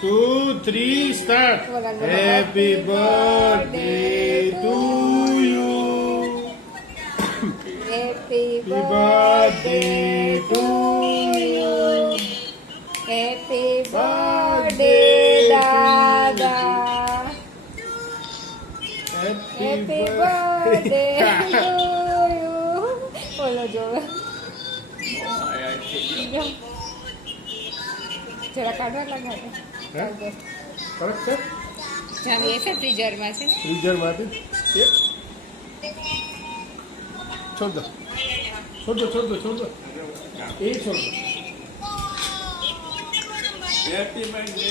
2, 3, start. Happy birthday to you. Happy Happy birthday to you. Happy birthday, Dada. Happy birthday to you. બોલો જોવે જરા કાઢવા લાગે હે? ફરક છે જામીએ છે ફ્રીઝરમાં છે ફ્રીઝરમાંથી એક છોડ દો એ છોડ દો હેપી બર્થડે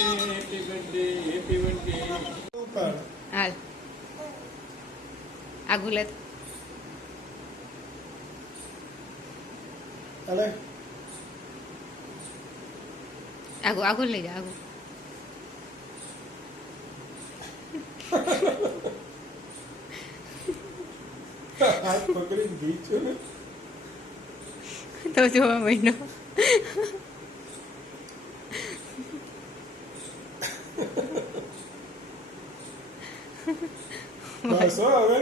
ઉપર હાલ આગું લે અલે આગું લઈ જા આગું હાથ પકડીને ઘીચો ને તો જોવા મહિનો બસ હો હવે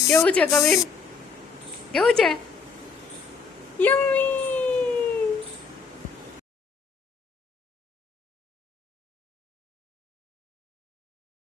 કેવું છે કબીર કેવું છે યમ્મી